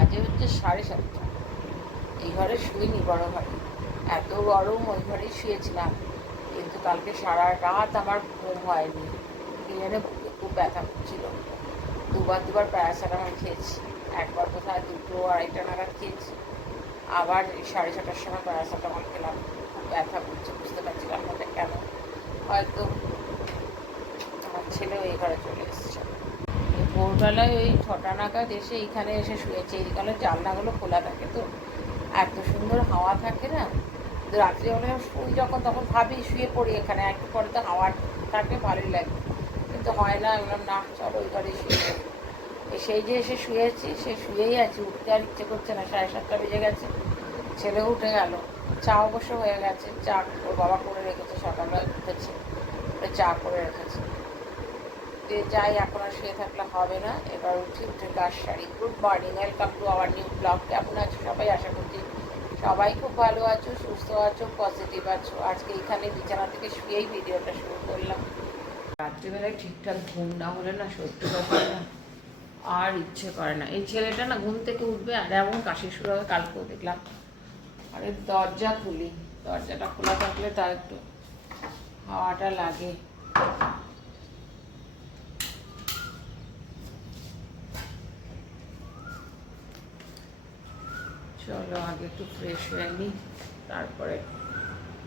বাজে হচ্ছে 7:30। এই ঘরে শুইনি, বড় ঘরে এত গরম, ওই ঘরেই শুয়েছিলাম। কিন্তু কালকে সারা রাত আমার ঘুম হয়নি, কি জানে বুকে খুব ব্যথা করছিল। দুবার প্যারাসিটামল খেয়েছি, একবার কোথায় 2টো 2:30 নাগাদ খেয়েছি, আবার 6:30টার সময় প্যারাসিটামল খেলাম। খুব ব্যথা করছে, বুঝতে পারছিলাম না কেন। হয়তো আমার ছেলেও এই ঘরে চলে এসেছে। ভোরবেলায় ওই 6টা নাগাদ এসে এইখানে এসে শুয়েছে। এইখানে জানলাগুলো খোলা থাকে, তো এত সুন্দর হাওয়া থাকে না। রাত্রিবেলায় শুই যখন, তখন ভাবি শুয়ে পড়ি এখানে, একটু পরে তো হাওয়া থাকলে ভালোই লাগে, কিন্তু হয় না। বললাম না, চলো ওই ঘরে শুয়ে পড়ি। সেই যে এসে শুয়েছি, সে শুয়েই আছি, উঠতে আর ইচ্ছে করছে না। 7:30 বেজে গেছে, ছেলেও উঠে গেল। চা অবশ্য হয়ে গেছে, চা ওর বাবা করে রেখেছে, সকালবেলা উঠেছে, চা করে রেখেছে। যাই, এখন আর শুয়ে থাকলে হবে না, এবার উঠে কাজ সারি। Good morning, welcome to our new blog. কেমন আছো সবাই? আশা করছি সবাই খুব ভালো আছো, সুস্থ আছো, পজিটিভ আছো। আজকে এইখানে বিছানা থেকে শুয়েই ভিডিওটা শুরু করলাম। রাত্রিবেলায় ঠিকঠাক ঘুম না হলে না, সত্যি কথা না আর ইচ্ছে করে না। এই ছেলেটা না ঘুম থেকে উঠবে আর এমন কাশি শুরু হবে। কালকেও দেখলাম। আরে দরজা খুলি, দরজাটা খোলা থাকলে তার একটু হাওয়াটা লাগে। চলো আগে একটু ফ্রেশ হয়ে নিই, তারপরে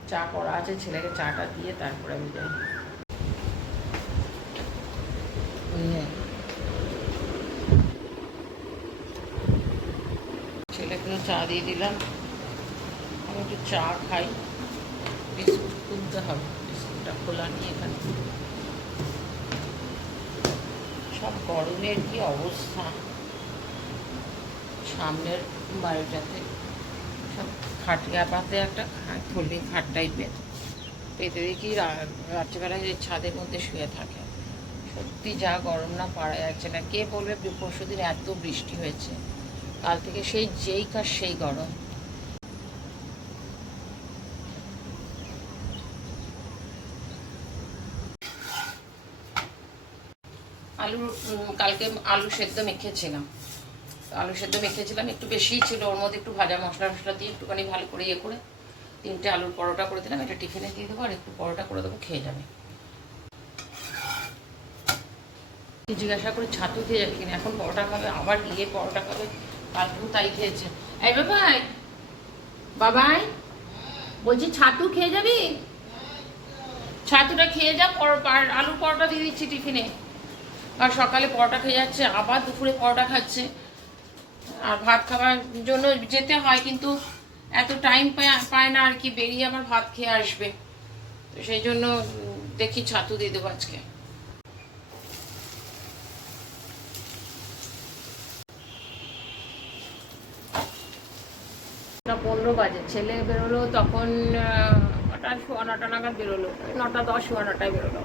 চা করা আছে, ছেলেকে চাটা দিয়ে তারপরে আমি যাই। ছেলেকেও চা দিয়ে দিলাম, আমি একটু চা খাই। বিস্কুট খুলতে হবে, বিস্কুটটা খোলা নিয়ে এখানে। সব গরমের কি অবস্থা সামনের বাড়িটাতে, সব খাটিয়া পাতে একটা থলি খাট টাইপের পেতে দেখি রাত্রিবেলায় ছাদের মধ্যে শুয়ে থাকে। সত্যি যা গরম না, পারা যাচ্ছে না। কে বলবে পরশুদিন এত বৃষ্টি হয়েছে, কাল থেকে সেই যেই কাজ সেই গরম। কালকে আলু সেদ্ধ মেখেছিলাম, একটু বেশিই ছিল, ওর মধ্যে একটু ভাজা মশলা টশলা দিয়ে একটুখানি ভালো করে ইয়ে করে 3টে আলুর পরোটা করে দিলাম। এটা টিফিনে দিয়ে দেবো, আর একটু পরোটা করে দেবো, খেয়ে যাবে। জিজ্ঞাসা করে ছাতু খেয়ে যাবে কিনা, এখন পরোটা খাবে, আবার গিয়ে পরোটা খাবে। কালকেও তাই খেয়েছে। এই বাবাই, বাবাই বলছি ছাতু খেয়ে যাবি? ছাতুটা খেয়ে যা, আলুর পরোটা দিয়ে দিচ্ছি টিফিনে। আর সকালে পরোটা খেয়ে যাচ্ছে, আবার দুপুরে পরোটা খাচ্ছে। আর ভাত খাওয়ার জন্য যেতে হয়, কিন্তু এত টাইম পায় না আর কি, বেরিয়ে আবার ভাত খেয়ে আসবে। তো সেই জন্য দেখি ছাতু দিয়ে দেবো আজকে। 9:15 বাজে, ছেলে বেরোলো তখন 9:15 নাগাদ বেরোলো, 9:10 9:15টায় বেরোলো।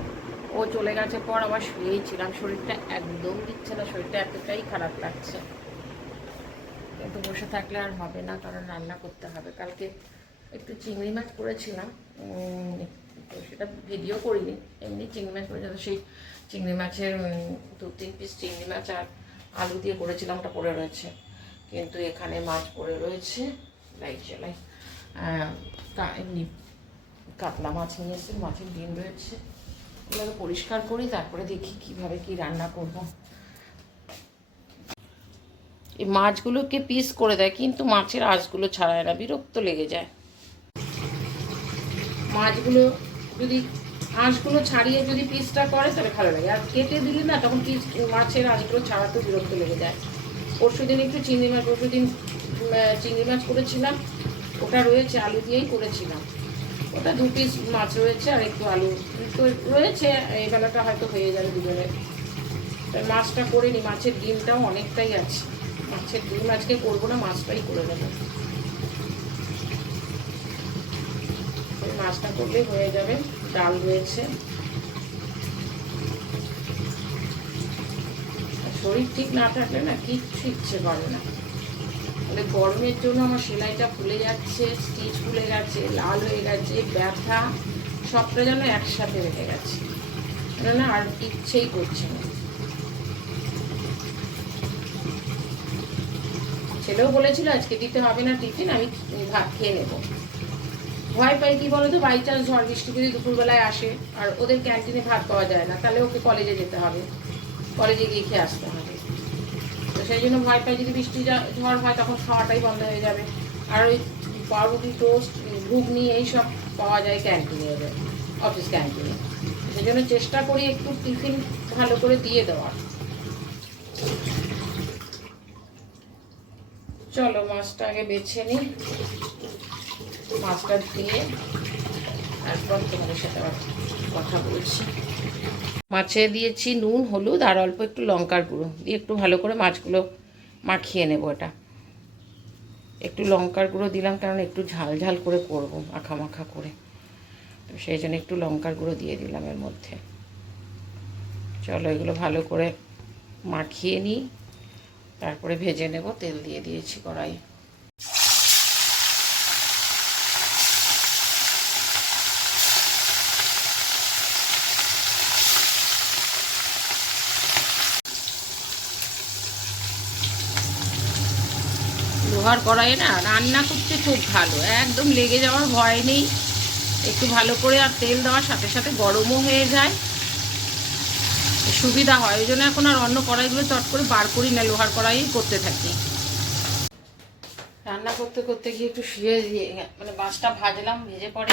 ও চলে গেছে পর আবার শুয়েই ছিলাম, শরীরটা একদম দিচ্ছে না, শরীরটা এতটাই খারাপ লাগছে। কিন্তু বসে থাকলে আর হবে না, কারণ রান্না করতে হবে। কালকে একটু চিংড়ি মাছ করেছিলাম, তো সেটা ভিডিও করিনি, এমনি চিংড়ি মাছ করেছিলাম। সেই চিংড়ি মাছের 2-3 পিস চিংড়ি মাছ আর আলু দিয়ে করেছিলাম, ওটা পড়ে রয়েছে। কিন্তু এখানে মাছ পড়ে রয়েছে, লাইট জ্বালাই। এমনি কাতলা মাছ নিয়ে এসে, মাছের ডিম রয়েছে, ওগুলোকে পরিষ্কার করি, তারপরে দেখি কিভাবে কি রান্না করব। এই মাছগুলোকে পিস করে দেয়, কিন্তু মাছের আঁশগুলো ছাড়ায় না, বিরক্ত লেগে যায়। মাছগুলো যদি আঁশগুলো ছাড়িয়ে যদি পিসটা করে তাহলে ভালো লাগে, আর কেটে দিলে না তখন পিস মাছের আঁশগুলো ছাড়াতে বিরক্ত লেগে যায়। পরশুদিন একটু চিংড়ি মাছ করেছিলাম, ওটা রয়েছে, আলু দিয়েই করেছিলাম। ওটা 2 পিস মাছ রয়েছে আর একটু আলু তো রয়েছে, এই বেলাটা হয়তো হয়ে যাবে দুজনে। তাই মাছটা করে নিই, মাছের ডিমটাও অনেকটাই আছে। মাছের ডিম আজকে করবো না, মাছটাই করে নেবো। মাছটা করলেই হয়ে যাবে। ডাল রয়েছে। শরীর ঠিক না থাকলে না কিচ্ছু ইচ্ছে করে না। তাহলে গরমের জন্য আমার সেলাইটা ফুলে যাচ্ছে, স্টিচ ফুলে গেছে, লাল হয়ে গেছে, ব্যথা সবটা যেন একসাথে রেখে গেছে, না আর ইচ্ছেই করছে না। ছেলেও বলেছিল আজকে দিতে হবে না টিফিন, আমি ভাত খেয়ে নেবো। ভয় পাই কি বলো তো, বাই চান্স ঝড় বৃষ্টি যদি দুপুরবেলায় আসে আর ওদের ক্যান্টিনে ভাত পাওয়া যায় না, তাহলে ওকে কলেজে যেতে হবে, কলেজে গিয়ে খেয়ে আসতে হবে। তো সেই জন্য ভয় পাই যদি বৃষ্টি ঝড় হয় তখন খাওয়াটাই বন্ধ হয়ে যাবে। আর ওই পাউরুটি, টোস্ট, ঘুগনি এইসব পাওয়া যায় ক্যান্টিনে, ওদের অফিস ক্যান্টিনে। সেই জন্য চেষ্টা করি একটু টিফিন ভালো করে দিয়ে দেওয়ার। চলো মাছটা আগে বেছে নিই, মাছটা দিয়ে তারপর তোমাদের সাথে আবার কথা বলছি। মাছে দিয়েছি নুন, হলুদ আর অল্প একটু লঙ্কার গুঁড়ো দিয়ে একটু ভালো করে মাছগুলো মাখিয়ে নেব। এটা একটু লঙ্কার গুঁড়ো দিলাম কারণ একটু ঝাল ঝাল করে করব, মাখা মাখা করে, তো সেই জন্য একটু লঙ্কার গুঁড়ো দিয়ে দিলাম এর মধ্যে। চলো এগুলো ভালো করে মাখিয়ে নিই, তারপরে ভেজে নেব। তেল দিয়ে দিয়েছি কড়াই। লোহার কড়াইয়ে না রান্না করতে খুব ভালো, একদম লেগে যাওয়ার ভয় নেই। একটু ভালো করে আর তেল দেওয়ার সাথে সাথে গরমও হয়ে যায়, সুবিধা হয়। ওই জন্য এখন আর অন্য কড়াইগুলো চট করে বার করি না, লোহার কড়াই করতে থাকি। রান্না করতে করতে গিয়ে একটু শুয়ে দিয়ে মানে মাছটা ভাজলাম, ভেজে পরে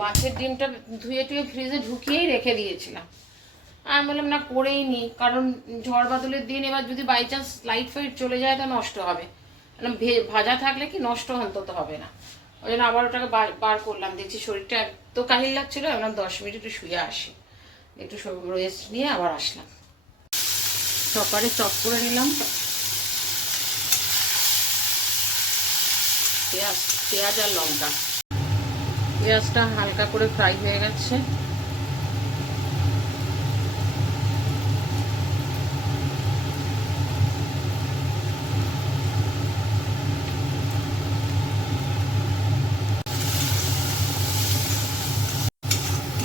মাছের ডিমটা ধুয়ে টুয়ে ফ্রিজে ঢুকিয়েই রেখে দিয়েছিলাম। আমি বললাম না করেই নি, কারণ ঝড় বাদলের দিন, এবার যদি বাই চান্স লাইট ফাইট চলে যায় তো নষ্ট হবে। ভাজা থাকলে কি নষ্ট অন্তত হবে না। ওই জন্য আবার ওটাকে বার করলাম, দেখছি শরীরটা এত কাহিল লাগছিল, এবার 10 মিনিট একটু শুয়ে আসি, একটু রেস্ট নিয়ে আবার আসলাম। চপারে চপ করে নিলাম পেঁয়াজ আর লঙ্কা। পেঁয়াজটা হালকা করে ফ্রাই হয়ে গেছে,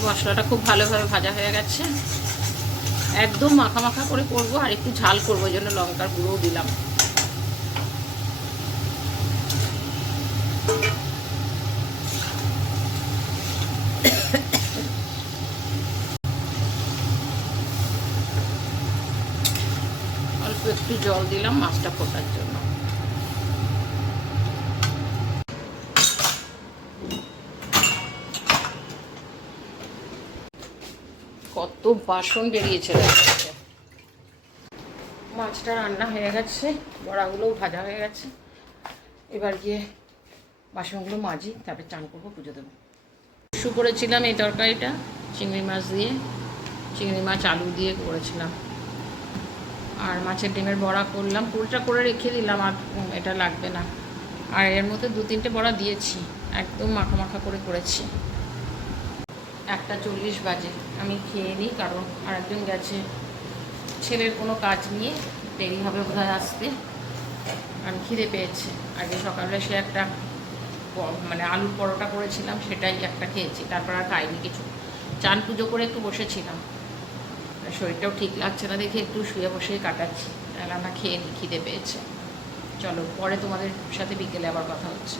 মশলাটা খুব ভালোভাবে ভাজা হয়ে গেছে। একদম মাখা মাখা করে করব আর একটু ঝাল করবো, ওই জন্য লঙ্কার গুঁড়োও দিলাম। অল্প একটু জল দিলাম মাছটা ফোটার জন্য। কত বাসন বেরিয়েছে। মাছটা রান্না হয়ে গেছে, বড়াগুলোও ভাজা হয়ে গেছে। এবার গিয়ে বাসনগুলো মাজি, তারপরে চান করবো, পুজো দেবো। শুরু করেছিলাম এই তরকারিটা চিংড়ি মাছ দিয়ে, চিংড়ি মাছ আলু দিয়ে করেছিলাম। আর মাছের ডিমের বড়া করলাম, পুরোটা করে রেখে দিলাম, আর এটা লাগবে না। আর এর মধ্যে 2-3টে বড়া দিয়েছি, একদম মাখা মাখা করে করেছি। 1:40 বাজে, আমি খেয়ে নিই, কারণ আরেকজন গেছে ছেলের কোনো কাজ নিয়ে, দেরি হবে বোধহয় আসতে। আর খিদে পেয়েছে। আগে সকালে সে একটা মানে আলুর পরোটা করেছিলাম, সেটাই একটা খেয়েছি, তারপর আর খাইনি কিছু। চান পুজো করে একটু বসেছিলাম, শরীরটাও ঠিক লাগছে না দেখে একটু শুয়ে বসেই কাটাচ্ছি। রান্না খেয়ে নিই, খিদে পেয়েছে। চলো পরে তোমাদের সাথে বিকেলে আবার কথা হচ্ছে।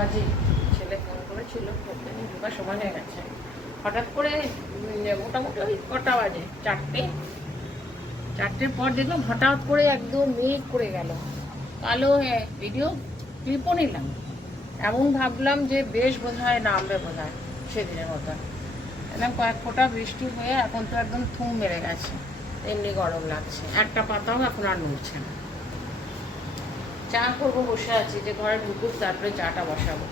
বাজে, ছেলে ফোন করেছিল, ঢোকার সময় হয়ে গেছে। হঠাৎ করে মোটামুটি ওই কটা বাজে, 4টের পর দেখলাম হঠাৎ করে একদম মেঘ করে গেল, কালো হয়ে। ভিডিও ক্লিপও নিলাম, এমন ভাবলাম যে বেশ বোধ হয় নামবে, বোধ হয় সেদিনের মতো। একদম কয়েক ফোঁটা বৃষ্টি হয়ে এখন তো একদম থুম মেরে গেছে, এমনি গরম লাগছে, একটা পাতাও এখন আর নড়ছে না। চা করবো, বসে আছি, যে ঘরে ঢুকুক তারপরে চাটা বসাবো।